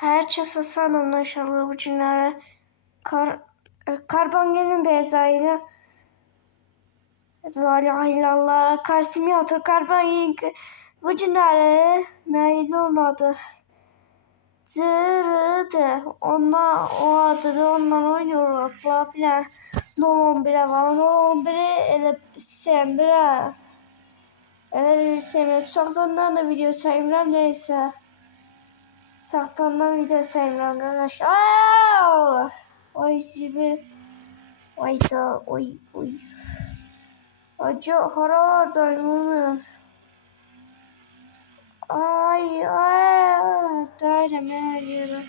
Herkese selamlar inşallah bu günlere Karbange'nin beyazayla La ilahe illallah Karsimiyatı Karbange bu günlere neydi olmadı Cırıdı ondan o adı ondan oynuyorlar bla bla No 11'e var No 11'i ele sevmirəm ele bir sevmirəm çoxdan da video çəkmirəm neyse Saktandan video çekmiyorum arkadaşlar. Oy zibi. Oy da oy. Acı haralardayım onu. Ay. Dairem her yere.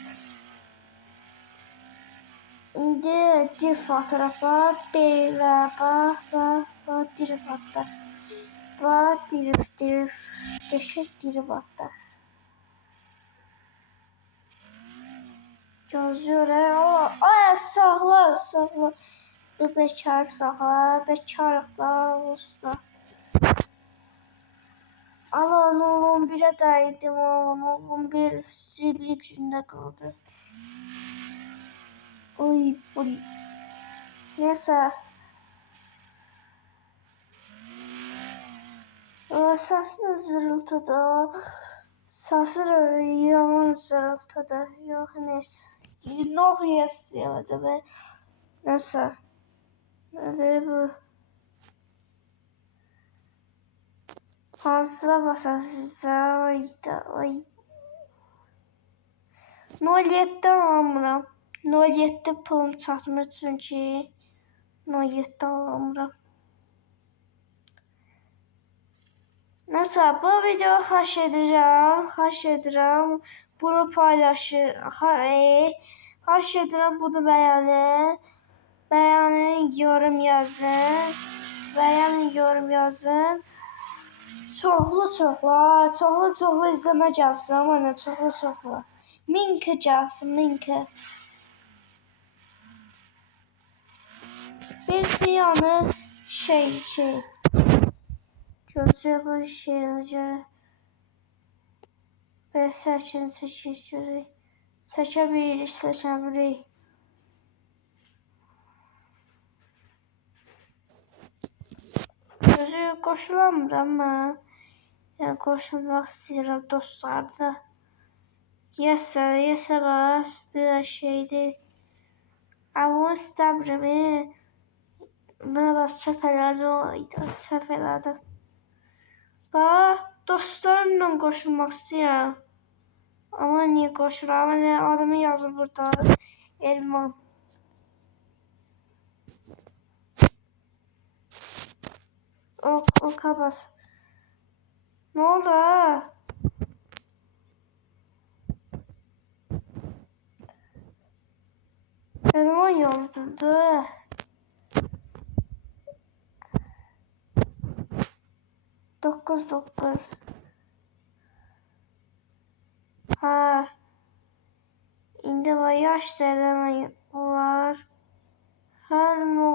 İndi dir fotoğrafa belə bak dir atlar. Bak dir. Geçek dir atlar. Gözür ay sağla. Bu bekar sağla. Bekarlıqda olsa. Alan oğlum bire daydım oğlum bir zibil içinde kaldı. Oy. Neyse. Sesli zırıltıda. Sesli yaman zırıltıda. Yok neyse. Noh istiyordu be. Neyse. Ne bu? Fazla basasıza oy. 07 alamıram. 07 pulum çatmır çünkü 07 alamıram. Neyse bu video xahiş edirəm. Bunu paylaşın. Xahiş edirəm bunu beğenin, yorum yazın. Çoxlu izləmə gəlsin ama çoxlu. Minki gəlsin, minki. Bir yanı şey. Gözü bu şey. Ve seçin. Seçebilirik. Gözü qoşulamıram ama. Yani qoşulmaq istəyirəm dostlarda. Yesə bas. Bir şeydir. Ama istəmirəm. Bana səhv elədim. Bax, dostlarımla qoşulmaq istəyirəm. Ama niye qoşuram? Adımı yazır burada. Elman. O kabas. Ne oldu ha? Elman yazdırdı. Dokuz. Ha. İndi var yaş dələn olar. Hər no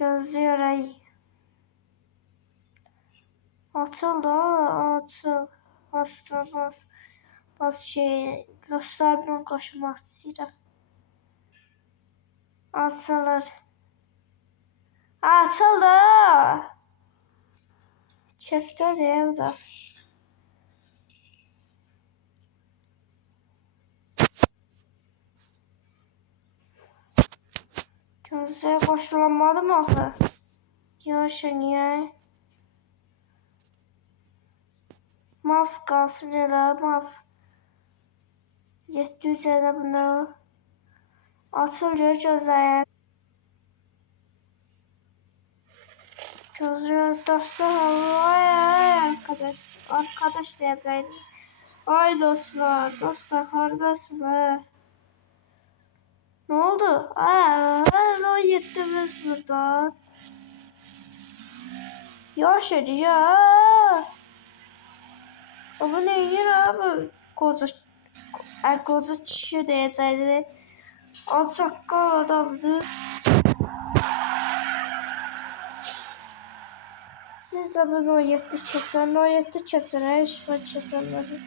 gözləyərək. Açıldı. Bas şey. Dostlarımla qoşulmaq istəyirəm. Açılır. Açıldı. Kəftədir evdə. Gözlüğe qoşulamadı mı axı? Yaşa niye? Maf qalsın elə, maf. 700 elə bunu. Açıl gözləyin. Gözlüğe dostlar. Ay arkadaş deyəcəydim. Ay dostlar haradasınız? Ne oldu? O yettimiz burada. Yaş ya. Ama neyinir abi? Koca kişi deyəcəkdi. Alçaqqal adamdı. Siz de bunu 07 keçən, heç keçən lazım.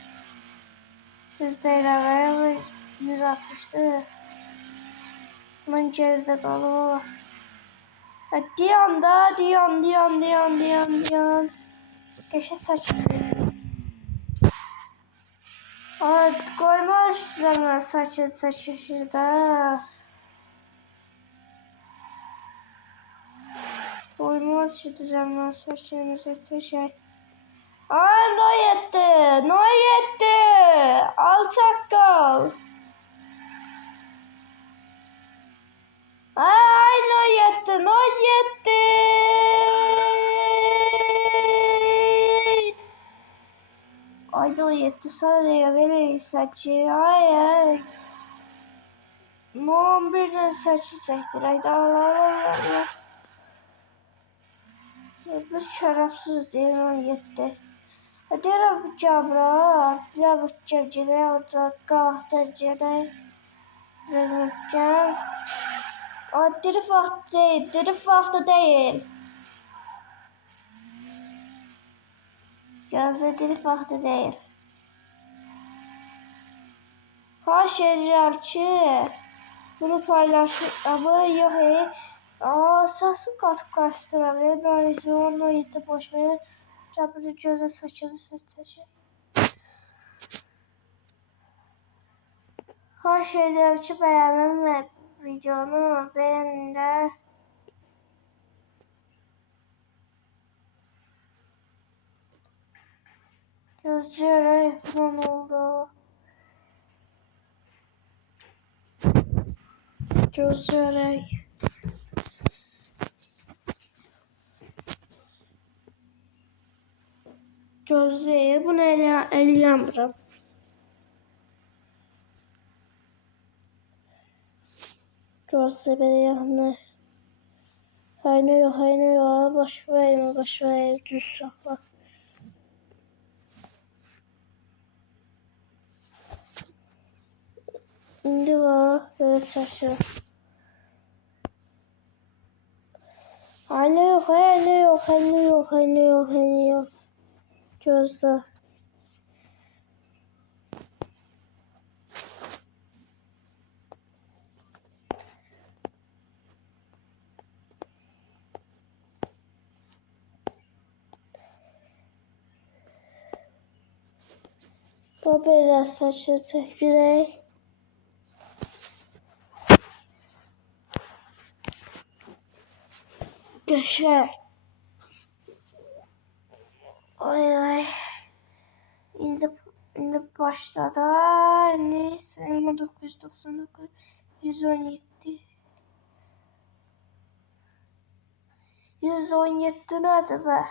%50 ve 160'tı. Ben geride kaldım. Diyan. Keşke saçım. Koyma şu zaman saçı şurada. Koyma şu zaman saçını saçı. No yetti. No yetti. Alçak kal. No yetti. No yetti. No yetti. Sarıya vereyim saçı. Ay. No birden saçı çektir. Haydi Allah. Bu şerefsiz değil. No yetti. Diğer bu cabra. Bir bu cebcile. Orada kahtercile. Rezmeteceğim. Dirif vaxtı değil. Gözde dirif vaxtı değil. Xahiş edirəm ki, bunu paylaşın. Ama yok. Səsim qatıb qaçdıram. Ben onunla yedi boş verin. Bunu gözə saçını seçəcək. Xahiş edirəm ki, bəyənin və videonu beğenin de. Gözleyerek falan oldu. Gözleyerek. Gözleyerek. Bunu eləyəmirəm. Gözle beni yanına. Hayne yok. Boş verme. Düz sakla. İndi var. Böyle çarşı. Hayne yok. Gözde. Bu böyle saçı çektireyim. Geçer. Ay. İndi başladı. Neyse 1999 117 nedir be?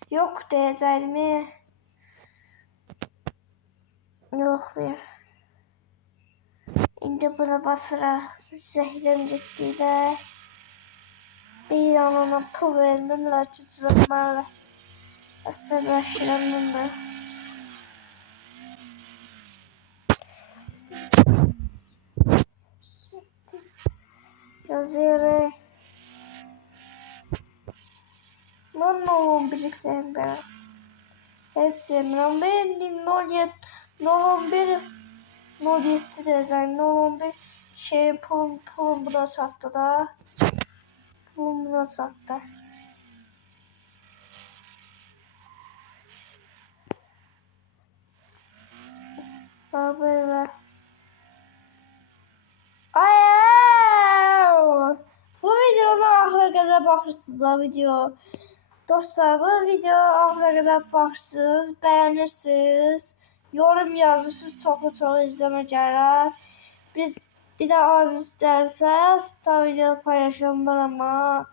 Yok diyeceğim. Yok bir. İndi buna basıra zehrim ciddi de. Bir yanına pul verdim. Laçı düzeltmeyle. Asırlaşıranın da. Yazıyorum. Ben 11'i sevmiyorum. Evet sevmiyorum. Ben 07 diyeceğim. 11 pulum buna sattı da. Pulum buna sattı. Böyle. Bu videonu ahıra kadar bakırsınız video. Dostlar bu video ahıra kadar bakırsınız, beğenirsiniz, yorum yazırsınız, çok izleme gələr. Biz bir de az isterseniz tabi video paylaşalım ama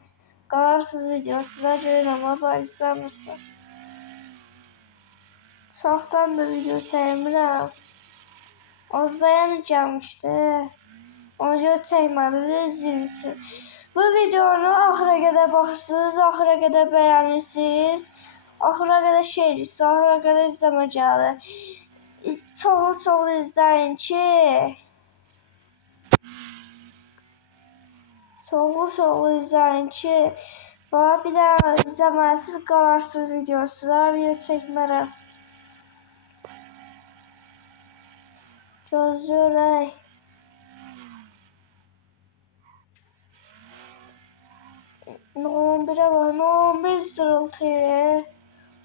qalarsınız video size görür ama paylaşamazsın. Çoxdan da video çəkmirəm. Az beğeni gəlmişdi. Ona görə çəkmədim sizin için. Bu videonu ahıra kadar bakırsınız, ahıra kadar beğenirsiniz, ahıra kadar edirsiniz, ahıra kadar izleme gəlir. Çoxlu izləyin ki. Çoxlu izləyin ki. Bana bir daha izlemezsiz kalarsız videosu da video çekmərəm. Gözürək. No 11'e bak. No 11 zırıltıyor.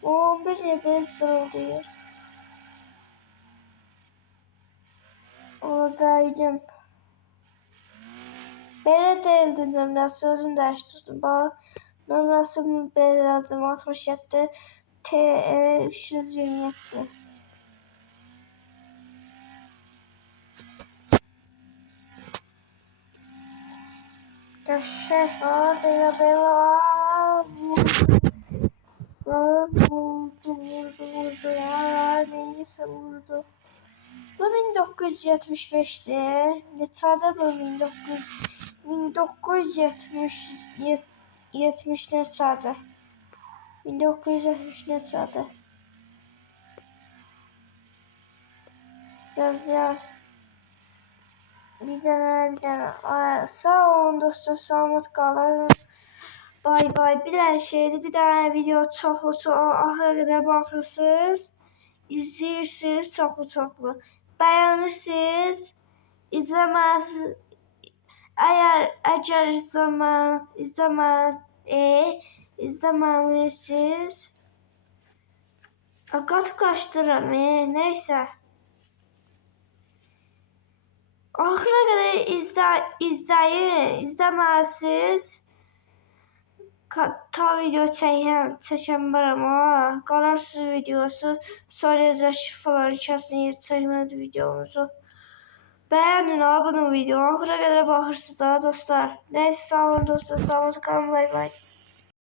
No 11 niye böyle zırıltıyor? Oradaydım. Böyle değildi numarası, özüm değiştirdim. Bak numarasını belirledim. 67 TE 327. Köşe var. Bela vurdu. Neyse vurdu. Bu 1975'ti. Neçədə bu 1970 neçədə? 1970 neçədə? Yaz. Bir dənə. Sağ olun dostlar, salamat qalın. Bay bay. Bir dənə şeydi, bir dənə video çoxlu axıra qədər baxırsınız. İzləyirsiniz çoxlu. Bəyənirsiniz. İzləməzsiniz. Əgər izləməmisiniz. Qaçdıram. Neysə. Axıra qədər izləməzsiniz. Ta video çəkən varam ha. Qalarsız videosu. Sonra şifrələri kəsin çəkmədi videomuzu. Beğenin abi bu videoyu. Axıra qədər baxırsınız ha dostlar. Neyse sağ olun dostlar. Sağ olun. Bay bay.